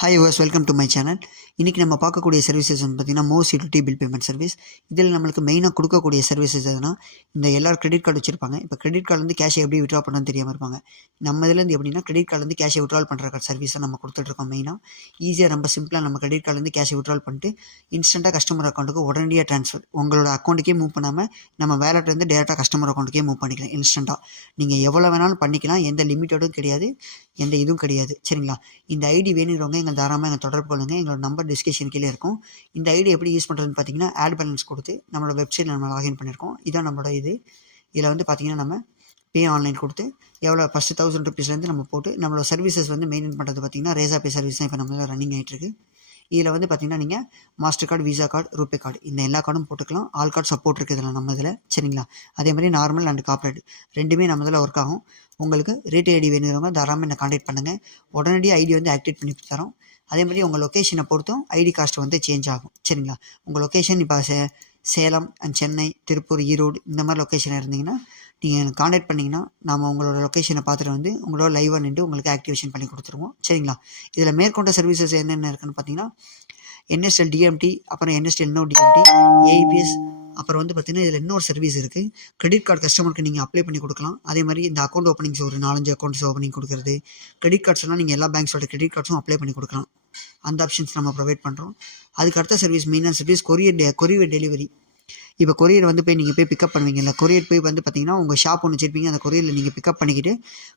Hi viewers, welcome to my channel. இன்றைக்கி நம்ம பார்க்கக்கூடிய சர்வீசஸ் வந்து பார்த்திங்கன்னா most utility bill payment service. இதில் நம்மளுக்கு மெயினாக கொடுக்கக்கூடிய சர்வீசஸ் எதுனா, இந்த எல்லாரும் கிரெடிட் கார்டு வச்சுருப்பாங்க. இப்போ கிரெடிட் கார்டுலேருந்து கேஷை எப்படி விட்ரா பண்ணணும்னு தெரியாமல் இருப்பாங்க. நம்ம இதுலேருந்து எப்படின்னா கிரெடிட் கார்டுலேருந்து கேஷை விட்ரால் பண்ணுற சர்வீஸை நம்ம கொடுத்துட்ருக்கோம். மெயினாக ஈஸியாக ரொம்ப சிம்பிளாக நம்ம கிரெடிட் கார்டுலேருந்து கேஷை விட்ரால் பண்ணிட்டு இன்ஸ்டண்ட்டாக கஸ்டமர் அக்கௌண்ட்டுக்கு உடனடியாக ட்ரான்ஸ்ஃபர், உங்களோட அக்கௌண்ட்டுக்கே மூவ் பண்ணாமல் நம்ம வேலட்லேருந்து டேரெக்டாக கஸ்டமர் அக்கௌண்ட்டுக்கே மூவ் பண்ணிக்கலாம். இன்ஸ்டண்ட்டாக நீங்கள் எவ்வளோ வேணாலும் பண்ணிக்கலாம். எந்த லிமிட்டடும் கிடையாது, எந்த இதுவும் கிடையாது. சரிங்களா? இந்த ஐடி வேணுங்கிறவங்க எங்கள் தாராளமாக எங்கள் தொடர்பு கொள்ளுங்கள். எங்களோட நம்பர் டிஸ்கிரிப்ஷன் கீழே இருக்கும். இந்த ஐடி எப்படி யூஸ் பண்ணுறதுன்னு பார்த்தீங்கன்னா, ஆட் பேலன்ஸ் கொடுத்து நம்மளோட வெப்சைட்டில் நம்ம லாகின் பண்ணியிருக்கோம். இதான் நம்மளோட இது. இதில் வந்து பார்த்திங்கன்னா நம்ம பே ஆன்லைன் கொடுத்து எவ்வளோ ஃபஸ்ட்டு 1000 ருபீஸ்லேருந்து நம்ம போட்டு நம்மளோட சர்வீசஸ் வந்து மெயின்டைன் பண்ணுறது பார்த்திங்கன்னா ரேசா பே சர்வீஸ் தான் இப்போ நம்மளால் ரன்னிங் ஆகிட்டுருக்கு. இதில் வந்து பார்த்திங்கன்னா நீங்கள் master card, visa card, RuPay card இந்த எல்லா கார்டும் போட்டுக்கலாம். ஆல் கார்டு சப்போர்ட் இருக்குது இதில் நம்ம இதில். சரிங்களா? அதே மாதிரி நார்மல் அண்ட் கார்ப்பரேட் ரெண்டுமே நம்ம இதில் ஒர்க் ஆகும். உங்களுக்கு ரேட் ஐடி வேணுங்கிறவங்க தாராளமாக என்னை கான்டாக்ட் பண்ணுங்கள். உடனடியாக ஐடி வந்து ஆக்டிவேட் பண்ணி தரோம். அதே மாதிரி உங்கள் லொக்கேஷனை பொறுத்தும் ஐடி காஸ்ட் வந்து சேஞ்ச் ஆகும். சரிங்களா? உங்கள் லொக்கேஷன் இப்போ சேலம் அண்ட் சென்னை, திருப்பூர், ஈரோடு இந்த மாதிரி லொக்கேஷன் இருந்தீங்கன்னா நீங்கள் எனக்கு கான்டாக்ட் பண்ணிங்கன்னா நாம் உங்களோட லொக்கேஷனை பார்த்துட்டு வந்து உங்களோட லைவாக நின்று உங்களுக்கு ஆக்டிவேஷன் பண்ணி கொடுத்துருவோம். சரிங்களா? இதில் மேற்கொண்ட சர்வீசஸ் என்னென்ன இருக்குன்னு பார்த்தீங்கன்னா, என்எஸ்எல் டிஎம்டி, அப்புறம் என்எஸ்எல் நோ டிஎம்டி, ஏஇபிஎஸ், அப்புறம் வந்து பார்த்திங்கன்னா இதில் இன்னொரு சர்வீஸ் இருக்குது. கிரெடிட் கார்டு கஸ்டமருக்கு நீங்கள் அப்ளை பண்ணி கொடுக்கலாம். அதே மாதிரி இந்த அக்கௌண்ட் ஓப்பனிங்ஸ் ஒரு 4-5 அக்கௌண்ட்ஸ் ஓப்பனிங் கொடுக்குறது. கிரெடிட் கார்ட்ஸ்லாம் நீங்கள் எல்லா பேங்க்ஸோட கிரெடிட் கார்ட்ஸும் அப்ளை பண்ணி கொடுக்கலாம். அந்த ஆப்ஷன்ஸ் நம்ம ப்ரொவைட் பண்ணுறோம். அதுக்கு அடுத்த சர்வீஸ் மெயினான சர்வீஸ் கொரியர் டெலிவரி. இப்போ கொரியர் வந்து நீங்கள் போய் பிக்கப் பண்ணுவீங்கல்ல, கொரியர் போய் வந்து பார்த்திங்கன்னா உங்கள் ஷாப் ஒன்று வச்சுருப்பீங்க, அந்த கொரியரில் நீங்கள் பிக்கப் பண்ணிக்கிட்டு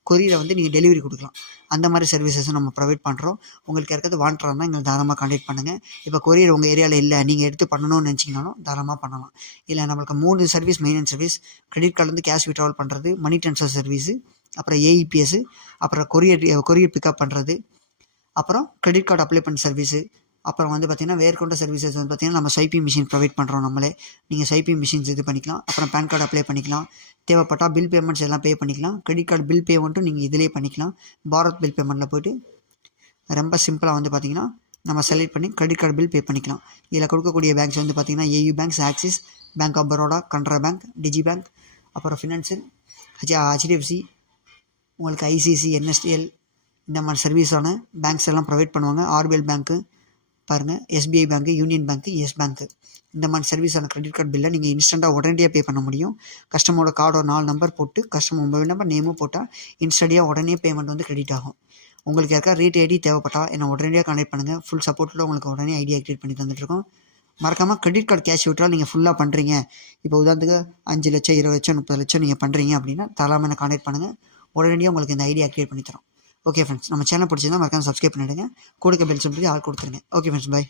கொரியரை வந்து நீங்கள் டெலிவரி கொடுக்கலாம். அந்த மாதிரி சர்வீசஸும் நம்ம ப்ரொவைட் பண்ணுறோம். உங்களுக்கு யாருக்காவது வாண்டராக இருந்தால் எங்களுக்கு தாராளமாக கான்டாக்ட் பண்ணுங்கள். இப்போ கொரியர் உங்கள் ஏரியாவில் இல்லை, நீங்கள் எடுத்து பண்ணணும்னு நினச்சிங்கனாலும் தாராளமாக பண்ணலாம். இல்லை நம்மளுக்கு 3 சர்வீஸ் மெயினான சர்வீஸ்: கிரெடிட் கார்டுலேருந்து கேஷ் விட்ராவல் பண்ணுறது, மணி ட்ரான்ஸ்ஃபர் சர்வீஸு, அப்புறம் ஏஇபிஎஸ், அப்புறம் கொரியர் பிக்கப் பண்ணுறது, அப்புறம் கிரெடிட் கார்டு அப்ளை பண்ண சர்வீஸு. அப்புறம் வந்து பார்த்திங்கன்னா வேர்க்கொண்ட சர்வீசஸ் வந்து பார்த்திங்கன்னா நம்ம ஸ்வைப்பிங் மிஷின் ப்ரொவைட் பண்ணுறோம் நம்மளே. நீங்கள் ஸ்வைப்பிங் மிஷின்ஸ் இது பண்ணிக்கலாம். அப்புறம் பேன் கார்டு அப்ளை பண்ணிக்கலாம். தேவைப்பட்டால் பில் பேமெண்ட்ஸ் எல்லாம் பே பண்ணிக்கலாம். கிரெடிட் கார்டு பில் பேமெண்ட்டும் நீங்கள் இதிலே பண்ணிக்கலாம். பாரத் பில் பேமெண்ட்டில் போய்ட்டு ரொம்ப சிம்பிளாக வந்து பார்த்திங்கன்னா நம்ம செலக்ட் பண்ணி கிரெடிட் கார்டு பில் பே பண்ணிக்கலாம். இதில் கொடுக்கக்கூடிய பேங்க்ஸ் வந்து பார்த்திங்கன்னா AU banks, Axis, bank of Baroda, Canara bank, டிஜி பேங்க், அப்புறம் ஃபினான்ஷியல், ஹெச்டிஎஃப்சி, உங்களுக்கு ஐசிசி, என்எஸ்டிஎல் இந்த மாதிரி சர்வீஸான பேங்க்ஸ் எல்லாம் ப்ரொவைட் பண்ணுவாங்க. ஆர்பிஎல் பேங்க்கு பாருங்கள், எஸ்பிஐ பேங்க்கு, யூனியன் பேங்க்கு, எஸ் பேங்க்கு இந்த மாதிரி சர்வீஸான கிரெடிட் கார்டு பில்லை நீங்கள் இன்ஸ்டண்ட்டாக உடனடியாக பே பண்ண முடியும். கஸ்டமரோட கார்டோட 4 நம்பர் போட்டு கஸ்டமர் மொபைல் நம்பர், நேமும் போட்டால் இன்ஸ்டடியாக உடனே பேமெண்ட் வந்து கிரெடிட் ஆகும். உங்களுக்கு யாருக்கா ரேட் ஐடி தேவைப்பட்டால் என்னை உடனடியாக கான்டாக்ட் பண்ணுங்கள். ஃபுல் சப்போர்ட்டில் உங்களுக்கு உடனே ஐடி ஆக்டிவேட் பண்ணி தந்துட்டுருக்கோம். மறக்காமல் கிரெடிட் கார்டு கேஷ் விட்ரால் நீங்கள் ஃபுல்லாக பண்ணுறீங்க, இப்போ உதாரணத்துக்கு 5 லட்சம், 20 லட்சம், 30 லட்சம் நீங்கள் பண்ணுறீங்க அப்படின்னா தாராளமாக என்னை கான்டாக்ட் பண்ணுங்கள். உடனடியாக உங்களுக்கு இந்த ஐடி ஆக்டிவேட் பண்ணி தரோம். ஓகே ஃப்ரெண்ட்ஸ், நம்ம சேனல் பிடிச்சிருந்தா மறக்காம சப்ஸ்கிரைப் பண்ணிவிடுங்க. கொடுக்க பெல் சொல்லி ஆள் கொடுத்துருங்க. Okay friends, by.